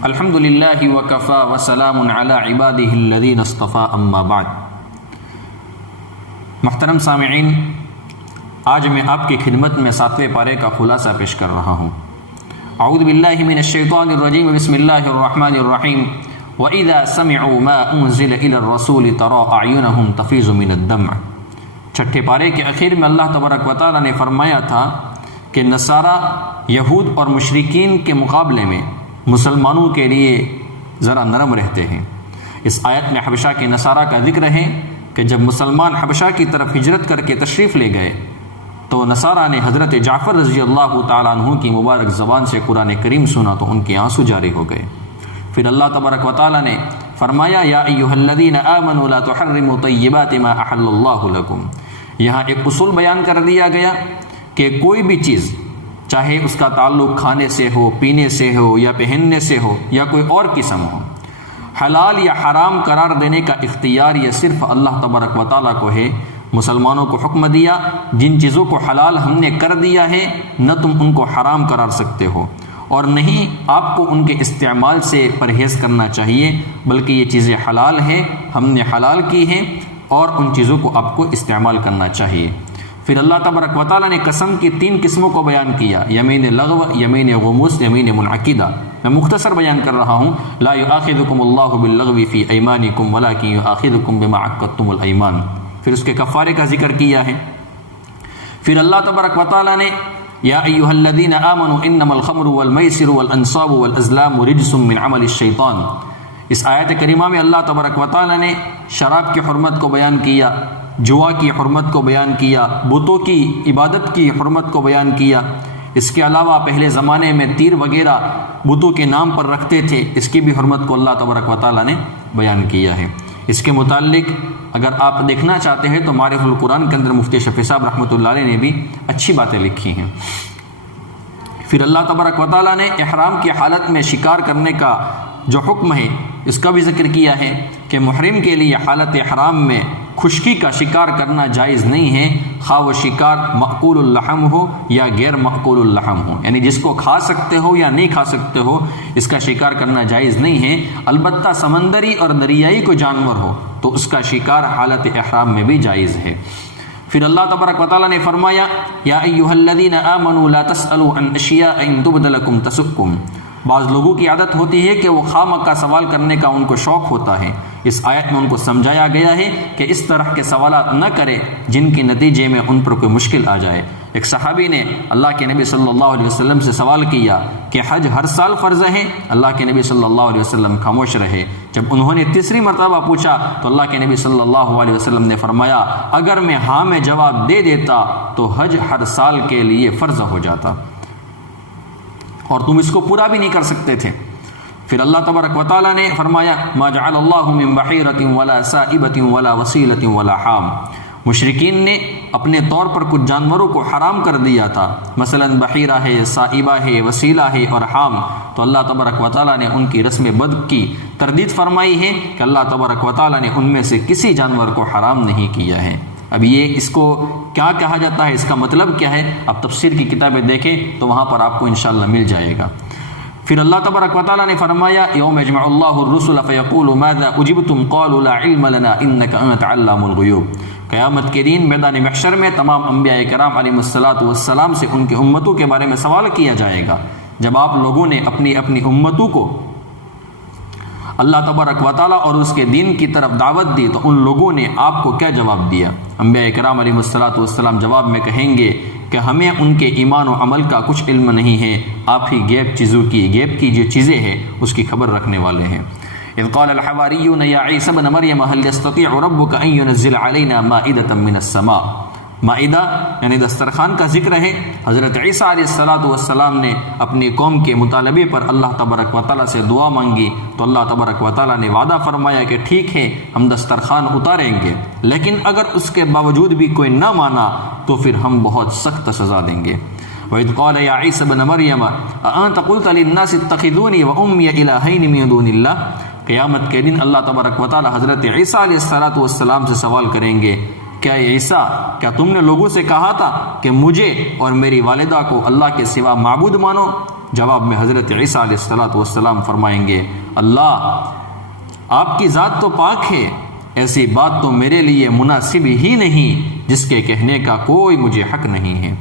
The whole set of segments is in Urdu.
الحمد للہ وکفا وسلام علی عبادہ الذین اصطفیٰ اما بعد۔ محترم سامعین، آج میں آپ کی خدمت میں 7ویں پارے کا خلاصہ پیش کر رہا ہوں۔ اعوذ باللہ من الشیطان الرجیم، بسم اللہ الرحمن الرحیم۔ وَإِذَا سَمِعُوا مَا أُنزِلَ إِلَى الرَّسُولِ تَرَىٰ أَعْيُنَهُمْ تَفِيضُ مِنَ الدَّمْعِ۔ چھٹے پارے کے اخیر میں اللہ تبارک و تعالیٰ نے فرمایا تھا کہ نصارہ یہود اور مشرکین کے مقابلے میں مسلمانوں کے لیے ذرا نرم رہتے ہیں۔ اس آیت میں حبشہ کے نصارہ کا ذکر ہے کہ جب مسلمان حبشہ کی طرف ہجرت کر کے تشریف لے گئے تو نصارہ نے حضرت جعفر رضی اللہ تعالیٰ عنہ کی مبارک زبان سے قرآن کریم سنا تو ان کے آنسو جاری ہو گئے۔ پھر اللہ تبارک و تعالیٰ نے فرمایا یا ایھا الذین آمنوا لا تحرموا طیبات ما احل اللہ لکم۔ یہاں ایک اصول بیان کر دیا گیا کہ کوئی بھی چیز، چاہے اس کا تعلق کھانے سے ہو، پینے سے ہو یا پہننے سے ہو یا کوئی اور قسم ہو، حلال یا حرام قرار دینے کا اختیار یہ صرف اللہ تبارک و تعالیٰ کو ہے۔ مسلمانوں کو حکم دیا جن چیزوں کو حلال ہم نے کر دیا ہے نہ تم ان کو حرام قرار سکتے ہو، اور نہیں آپ کو ان کے استعمال سے پرہیز کرنا چاہیے، بلکہ یہ چیزیں حلال ہیں، ہم نے حلال کی ہیں اور ان چیزوں کو آپ کو استعمال کرنا چاہیے۔ پھر اللہ تبارک و تعالیٰ نے قسم کی 3 قسموں کو بیان کیا، یمین لغو، یمین غموس، یمین منعقدہ۔ میں مختصر بیان کر رہا ہوں۔ لا یؤاخذکم اللہ باللغو فی ایمانکم ولکن یؤاخذکم بما عقدتم الایمان۔ پھر اس کے کفارے کا ذکر کیا ہے۔ پھر اللہ تبارک و تعالیٰ نے یا ایھا الذین آمنوا انما الخمر والمیسر والانصاب والازلام رجس من عمل الشیطان۔ اس آیت کریمہ میں اللہ تبارک و تعالیٰ نے شراب کی حرمت کو بیان کیا، جوا کی حرمت کو بیان کیا، بتوں کی عبادت کی حرمت کو بیان کیا۔ اس کے علاوہ پہلے زمانے میں تیر وغیرہ بتوں کے نام پر رکھتے تھے، اس کی بھی حرمت کو اللہ تبارک و تعالیٰ نے بیان کیا ہے۔ اس کے متعلق اگر آپ دیکھنا چاہتے ہیں تو معرف القرآن کے اندر مفتی شفیع صاحب رحمۃ اللہ علیہ نے بھی اچھی باتیں لکھی ہیں۔ پھر اللہ تبارک و تعالیٰ نے احرام کی حالت میں شکار کرنے کا جو حکم ہے اس کا بھی ذکر کیا ہے کہ محرم کے لیے حالت احرام میں خشکی کا شکار کرنا جائز نہیں ہے، خواہ وہ شکار مأکول اللحم ہو یا غیر مأکول اللحم ہو، یعنی جس کو کھا سکتے ہو یا نہیں کھا سکتے ہو اس کا شکار کرنا جائز نہیں ہے۔ البتہ سمندری اور دریائی کوئی جانور ہو تو اس کا شکار حالت احرام میں بھی جائز ہے۔ پھر اللہ تبارک و تعالیٰ نے فرمایا یا ایھا الذین آمنوا لا تسألوا عن اشیاء ان تبد لکم تسؤکم۔ بعض لوگوں کی عادت ہوتی ہے کہ وہ خواہ مخواہ سوال کرنے کا ان کو شوق ہوتا ہے۔ اس آیت میں ان کو سمجھایا گیا ہے کہ اس طرح کے سوالات نہ کرے جن کے نتیجے میں ان پر کوئی مشکل آ جائے۔ ایک صحابی نے اللہ کے نبی صلی اللہ علیہ وسلم سے سوال کیا کہ حج ہر سال فرض ہے؟ اللہ کے نبی صلی اللہ علیہ وسلم خاموش رہے۔ جب انہوں نے تیسری مرتبہ پوچھا تو اللہ کے نبی صلی اللہ علیہ وسلم نے فرمایا اگر میں ہاں میں جواب دے دیتا تو حج ہر سال کے لیے فرض ہو جاتا اور تم اس کو پورا بھی نہیں کر سکتے تھے۔ پھر اللہ تبارک و تعالیٰ نے فرمایا ما جعل اللہ من بحیرۃ ولا سائبۃ ولا وصیلۃ ولا حام۔ مشرکین نے اپنے طور پر کچھ جانوروں کو حرام کر دیا تھا، مثلا بحیرہ ہے، سائبہ ہے، وسیلہ ہے اور حام، تو اللہ تبارک و تعالیٰ نے ان کی رسم بد کی تردید فرمائی ہے کہ اللہ تبارک و تعالیٰ نے ان میں سے کسی جانور کو حرام نہیں کیا ہے۔ اب یہ اس کو کیا کہا جاتا ہے، اس کا مطلب کیا ہے، اب تفسیر کی کتابیں دیکھیں تو وہاں پر آپ کو انشاءاللہ مل جائے گا۔ پھر اللہ تبارک و تعالیٰ نے فرمایا یوم یجمع اللہ الرسل فیقول ماذا اجبتم قالوا لا علم لنا انک انت علام الغیوب۔ قیامت کے دن میدان محشر میں تمام انبیاء کرام علیہ الصلاۃ والسلام سے ان کی امتوں کے بارے میں سوال کیا جائے گا۔ جب آپ لوگوں نے اپنی اپنی امتوں کو اللہ تبارک و تعالیٰ اور اس کے دین کی طرف دعوت دی تو ان لوگوں نے آپ کو کیا جواب دیا؟ انبیاء کرام علیہ الصلاۃ والسلام جواب میں کہیں گے کہ ہمیں ان کے ایمان و عمل کا کچھ علم نہیں ہے، آپ ہی غیب کی جو چیزیں ہیں اس کی خبر رکھنے والے ہیں۔ اذ قال الحواریون یا عیسی ابن مریم هل یستطیع ربک ان ینزل علینا مائدۃ من السماء۔ مائدہ یعنی دسترخوان کا ذکر ہے۔ حضرت عیسیٰ علیہ الصلاۃ والسلام نے اپنی قوم کے مطالبے پر اللہ تبارک و تعالیٰ سے دعا مانگی تو اللہ تبارک و تعالیٰ نے وعدہ فرمایا کہ ٹھیک ہے ہم دسترخوان اتاریں گے، لیکن اگر اس کے باوجود بھی کوئی نہ مانا تو پھر ہم بہت سخت سزا دیں گے۔ وَإِذْ قَالَ يَا عِيسَى ابْنَ مَرْيَمَ أَأَنْتَ قُلْتَ لِلنَّاسِ اتَّخِذُونِي وَأُمِّيَ إِلَٰهَيْنِ مِن دُونِ اللَّهِ۔ قیامت کے دن اللہ تبارک و تعالیٰ حضرت عیسیٰ علیہ الصلاۃ والسلام سے سوال کریں گے کیا عیسیٰ، کیا تم نے لوگوں سے کہا تھا کہ مجھے اور میری والدہ کو اللہ کے سوا معبود مانو؟ جواب میں حضرت عیسیٰ علیہ السلام فرمائیں گے اللہ آپ کی ذات تو پاک ہے، ایسی بات تو میرے لیے مناسب ہی نہیں جس کے کہنے کا کوئی مجھے حق نہیں ہے۔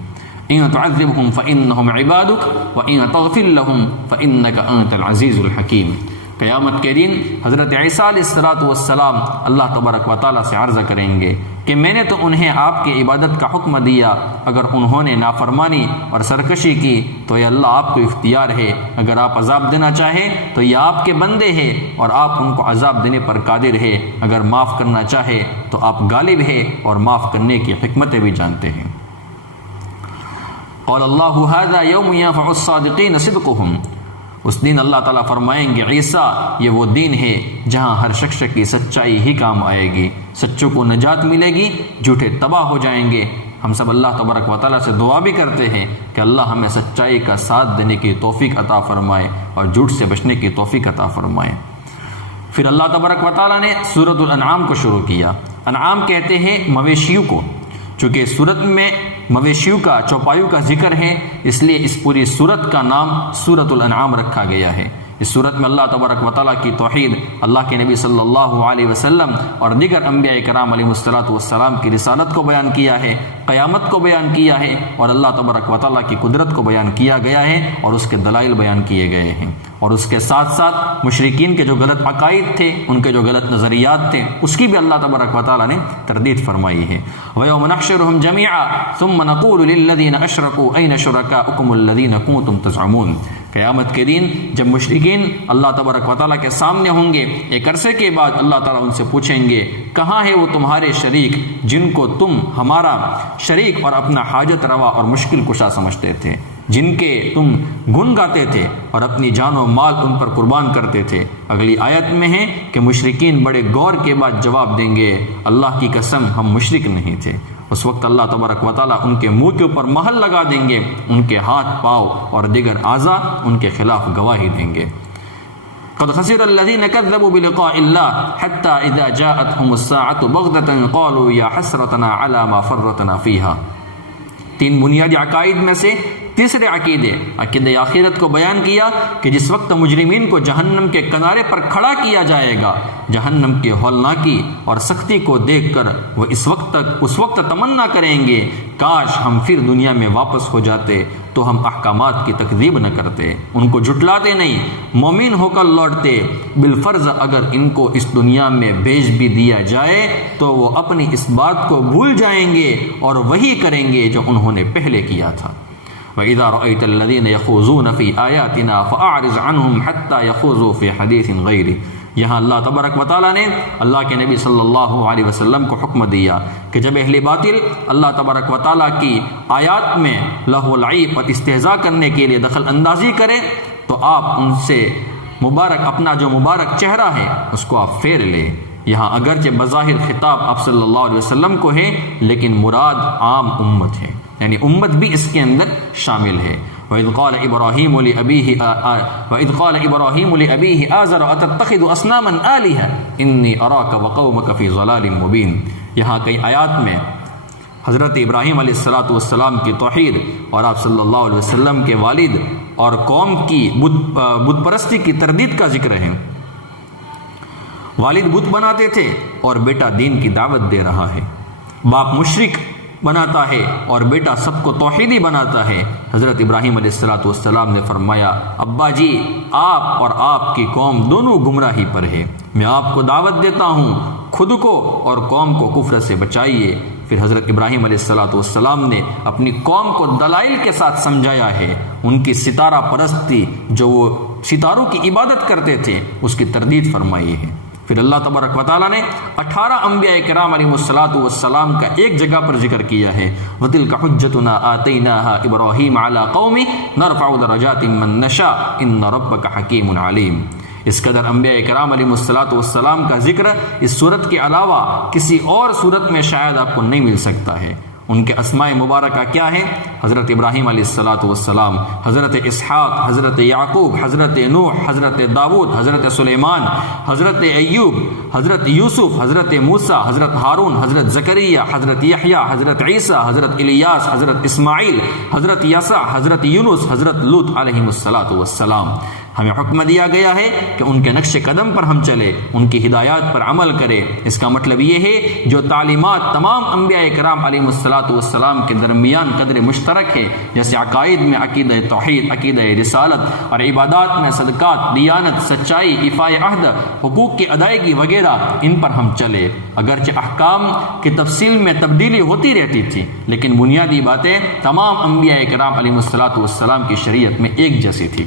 ان تعذبهم فانهم عبادك وان تغفر لهم فانك انت العزیز الحکیم۔ قیامت کے دن حضرت عیسیٰ علیہ السلام اللہ تبارک و تعالیٰ سے عرض کریں گے کہ میں نے تو انہیں آپ کی عبادت کا حکم دیا، اگر انہوں نے نافرمانی اور سرکشی کی تو یہ اللہ آپ کو اختیار ہے، اگر آپ عذاب دینا چاہیں تو یہ آپ کے بندے ہیں اور آپ ان کو عذاب دینے پر قادر ہے، اگر معاف کرنا چاہے تو آپ غالب ہیں اور معاف کرنے کی حکمتیں بھی جانتے ہیں۔ قال اللہ هذا یوم ينفع الصادقین صدقهم، اس دن اللہ تعالیٰ فرمائیں گے عیسیٰ یہ وہ دن ہے جہاں ہر شخص کی سچائی ہی کام آئے گی، سچوں کو نجات ملے گی، جھوٹے تباہ ہو جائیں گے۔ ہم سب اللہ تبارک و تعالیٰ سے دعا بھی کرتے ہیں کہ اللہ ہمیں سچائی کا ساتھ دینے کی توفیق عطا فرمائے اور جھوٹ سے بچنے کی توفیق عطا فرمائے۔ پھر اللہ تبارک و تعالیٰ نے سورۃ الانعام کو شروع کیا۔ انعام کہتے ہیں مویشیوں کو، چونکہ سورت میں مویشیوں کا چوپایوں کا ذکر ہے اس لیے اس پوری سورت کا نام سورۃ الانعام رکھا گیا ہے۔ اس سورت میں اللہ تبارک و تعالیٰ کی توحید، اللہ کے نبی صلی اللہ علیہ وسلم اور دیگر انبیاء کرام علیہ السلام کی رسالت کو بیان کیا ہے، قیامت کو بیان کیا ہے اور اللہ تبارک و تعالیٰ کی قدرت کو بیان کیا گیا ہے اور اس کے دلائل بیان کیے گئے ہیں، اور اس کے ساتھ ساتھ مشرکین کے جو غلط عقائد تھے، ان کے جو غلط نظریات تھے، اس کی بھی اللہ تبارک و تعالیٰ نے تردید فرمائی ہے۔ وَيَوْمَ نَحْشُرُهُمْ جَمِيعًا ثُمَّ نَقُولُ لِلَّذِينَ أَشْرَكُوا أَيْنَ شُرَكَاؤُكُمُ الَّذِينَ كُنتُمْ تَزْعُمُونَ۔ قیامت کے دن جب مشرکین اللہ تبارک و تعالیٰ کے سامنے ہوں گے، ایک عرصے کے بعد اللہ تعالیٰ ان سے پوچھیں گے کہاں ہے وہ تمہارے شریک جن کو تم ہمارا شریک اور اپنا حاجت روا اور مشکل کشا سمجھتے تھے، جن کے تم گن گاتے تھے اور اپنی جان و مال ان پر قربان کرتے تھے۔ اگلی آیت میں ہے کہ مشرکین بڑے غور کے بعد جواب دیں گے اللہ کی قسم ہم مشرک نہیں تھے۔ اس وقت اللہ تبارک و تعالیٰ ان کے منہ کے اوپر مہر لگا دیں گے، ان کے ہاتھ پاؤں اور دیگر اعضاء ان کے خلاف گواہی دیں گے۔ قد خسر الذين كذبوا بلقاء الله حتى اذا جاءتهم الساعة بغتة قالوا يا حسرتنا على ما فرطنا فيها۔ تین بنیادی عقائد میں سے تیسرے عقیدہ آخرت کو بیان کیا کہ جس وقت مجرمین کو جہنم کے کنارے پر کھڑا کیا جائے گا، جہنم کی ہولناکی اور سختی کو دیکھ کر وہ اس وقت تمنا کریں گے کاش ہم پھر دنیا میں واپس ہو جاتے تو ہم احکامات کی تکذیب نہ کرتے، ان کو جھٹلاتے نہیں، مومن ہو کر لوٹتے۔ بالفرض اگر ان کو اس دنیا میں بھیج بھی دیا جائے تو وہ اپنی اس بات کو بھول جائیں گے اور وہی کریں گے جو انہوں نے پہلے کیا تھا۔ وَإِذَا رَأَيْتَ الَّذِينَ يَخُوضُونَ فِي آيَاتِنَا فَأَعْرِضْ عَنْهُمْ حَتَّى يَخُوضُوا فِي حَدِيثٍ غَيْرِهِ۔ یہاں اللہ تبارک و تعالیٰ نے اللہ کے نبی صلی اللہ علیہ وسلم کو حکم دیا کہ جب اہل باطل اللہ تبارک و تعالیٰ کی آیات میں لہو و لعب اور استہزاء کرنے کے لیے دخل اندازی کریں تو آپ ان سے اپنا جو مبارک چہرہ ہے اس کو آپ پھیر لیں۔ یہاں اگرچہ بظاہر خطاب آپ صلی اللہ علیہ وسلم کو ہے لیکن مراد عام امت ہے، یعنی امت بھی اس کے اندر شامل ہے۔ وَإِذْ قَالَ إِبْرَاهِيمُ لِأَبِيهِ آزَرَ أَتَتَّخِذُ أَصْنَامًا آلِهَةً إِنِّي أَرَاكَ وَقَوْمَكَ فِي ضَلَالٍ مُبِينٍ۔ یہاں کئی آیات میں حضرت ابراہیم علیہ السلام کی توحید اور آپ صلی اللہ علیہ وسلم کے والد اور قوم کی بت پرستی کی تردید کا ذکر ہے۔ والد بت بناتے تھے اور بیٹا دین کی دعوت دے رہا ہے، باپ مشرک بناتا ہے اور بیٹا سب کو توحیدی بناتا ہے۔ حضرت ابراہیم علیہ السلام نے فرمایا ابا جی آپ اور آپ کی قوم دونوں گمراہی پر ہے، میں آپ کو دعوت دیتا ہوں خود کو اور قوم کو کفر سے بچائیے۔ پھر حضرت ابراہیم علیہ السلام نے اپنی قوم کو دلائل کے ساتھ سمجھایا ہے، ان کی ستارہ پرستی جو وہ ستاروں کی عبادت کرتے تھے اس کی تردید فرمائی ہے۔ پھر اللہ تبارک و تعالیٰ نے 18 انبیاء کرام علیہ السلام کا ایک جگہ پر ذکر کیا ہے، وَتِلْكَ حُجَّتُنَا آتَيْنَاهَا إِبْرَاهِيمَ عَلَىٰ قَوْمِهِ نَرْفَعُ دَرَجَاتٍ مَّن نَّشَاءُ إِنَّ رَبَّكَ حَكِيمٌ عَلِيمٌ۔ اس قدر انبیاء کرام علیہ السلام کا ذکر اس صورت کے علاوہ کسی اور صورت میں شاید آپ کو نہیں مل سکتا ہے۔ ان کے اسماء مبارکہ کیا ہیں؟ حضرت ابراہیم علیہ السلام، حضرت اسحاق، حضرت یعقوب، حضرت نوح، حضرت داود، حضرت سلیمان، حضرت ایوب، حضرت یوسف، حضرت موسیٰ، حضرت ہارون، حضرت زکریا، حضرت یحییٰ، حضرت عیسیٰ، حضرت الیاس، حضرت اسماعیل، حضرت یسع، حضرت یونس، حضرت لوط علیہ السلام۔ ہمیں حکم دیا گیا ہے کہ ان کے نقش قدم پر ہم چلے، ان کی ہدایات پر عمل کرے۔ اس کا مطلب یہ ہے جو تعلیمات تمام انبیاء کرام علیہ السلام کے درمیان قدر مشترک ہے، جیسے عقائد میں عقیدہ توحید، عقیدہ رسالت، اور عبادات میں صدقات، دیانت، سچائی، ایفاء عہد، حقوق کی ادائیگی وغیرہ، ان پر ہم چلے۔ اگرچہ احکام کی تفصیل میں تبدیلی ہوتی رہتی تھی، لیکن بنیادی باتیں تمام انبیاء کرام علیہ السلام کی شریعت میں ایک جیسی تھی۔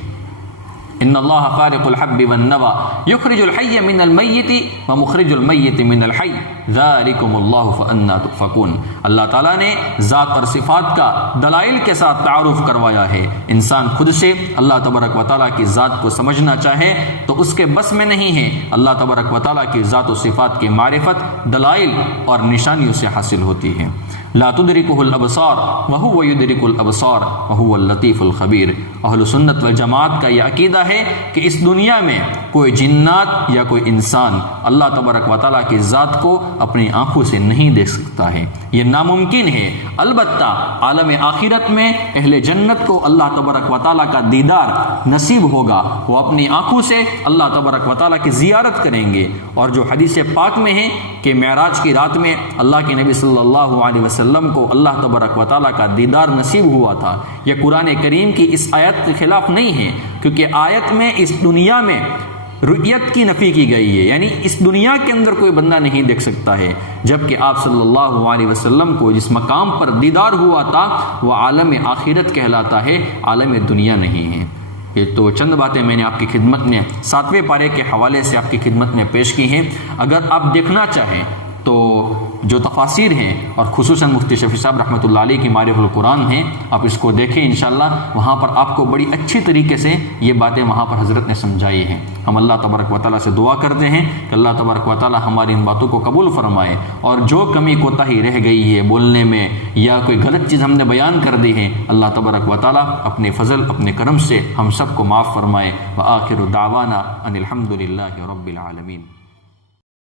ان اللہ فارق الحب والنوى یخرج الحی من المیت ومخرج المیت من الحی ذالکم اللہ فانا تؤفکون۔ اللہ تعالیٰ نے ذات اور صفات کا دلائل کے ساتھ تعارف کروایا ہے۔ انسان خود سے اللہ تبارک و تعالیٰ کی ذات کو سمجھنا چاہے تو اس کے بس میں نہیں ہے۔ اللہ تبارک و تعالیٰ کی ذات و صفات کی معرفت دلائل اور نشانیوں سے حاصل ہوتی ہے۔ لا تدرکہ الابصار وہو یدرک الابصار وہو اللطیف الخبیر۔ اہل سنت والجماعت کا یہ عقیدہ ہے کہ اس دنیا میں کوئی جنات یا کوئی انسان اللہ تبارک و تعالیٰ کی ذات کو اپنی آنکھوں سے نہیں دیکھ سکتا ہے، یہ ناممکن ہے۔ البتہ عالم آخرت میں اہل جنت کو اللہ تبارک و تعالیٰ کا دیدار نصیب ہوگا، وہ اپنی آنکھوں سے اللہ تبارک و تعالیٰ کی زیارت کریں گے۔ اور جو حدیث پاک میں ہے کہ معراج کی رات میں اللہ کے نبی صلی اللہ علیہ وسلم کو اللہ تبارک و تعالیٰ کا دیدار نصیب ہوا تھا، یہ قرآن کریم کی اس آیت کے خلاف نہیں ہے، کیونکہ آیت میں اس دنیا میں رؤیت کی نفی کی گئی ہے، یعنی اس دنیا کے اندر کوئی بندہ نہیں دیکھ سکتا ہے، جبکہ آپ صلی اللہ علیہ وسلم کو جس مقام پر دیدار ہوا تھا وہ عالم آخرت کہلاتا ہے، عالم دنیا نہیں ہے۔ یہ تو چند باتیں میں نے آپ کی خدمت میں 7ویں پارے کے حوالے سے آپ کی خدمت میں پیش کی ہیں۔ اگر آپ دیکھنا چاہیں تو جو تفاسیر ہیں اور خصوصاً مفتی شفیع صاحب رحمۃ اللہ علیہ کی معرف القرآن ہیں، آپ اس کو دیکھیں انشاءاللہ، وہاں پر آپ کو بڑی اچھی طریقے سے یہ باتیں وہاں پر حضرت نے سمجھائی ہیں۔ ہم اللہ تبارک و تعالیٰ سے دعا کرتے ہیں کہ اللہ تبارک و تعالیٰ ہماری ان باتوں کو قبول فرمائے، اور جو کمی کوتاہی رہ گئی ہے بولنے میں یا کوئی غلط چیز ہم نے بیان کر دی ہے، اللہ تبارک و تعالیٰ اپنے فضل اپنے کرم سے ہم سب کو معاف فرمائے۔ وآخر دعوانا ان الحمد للہ رب العالمین۔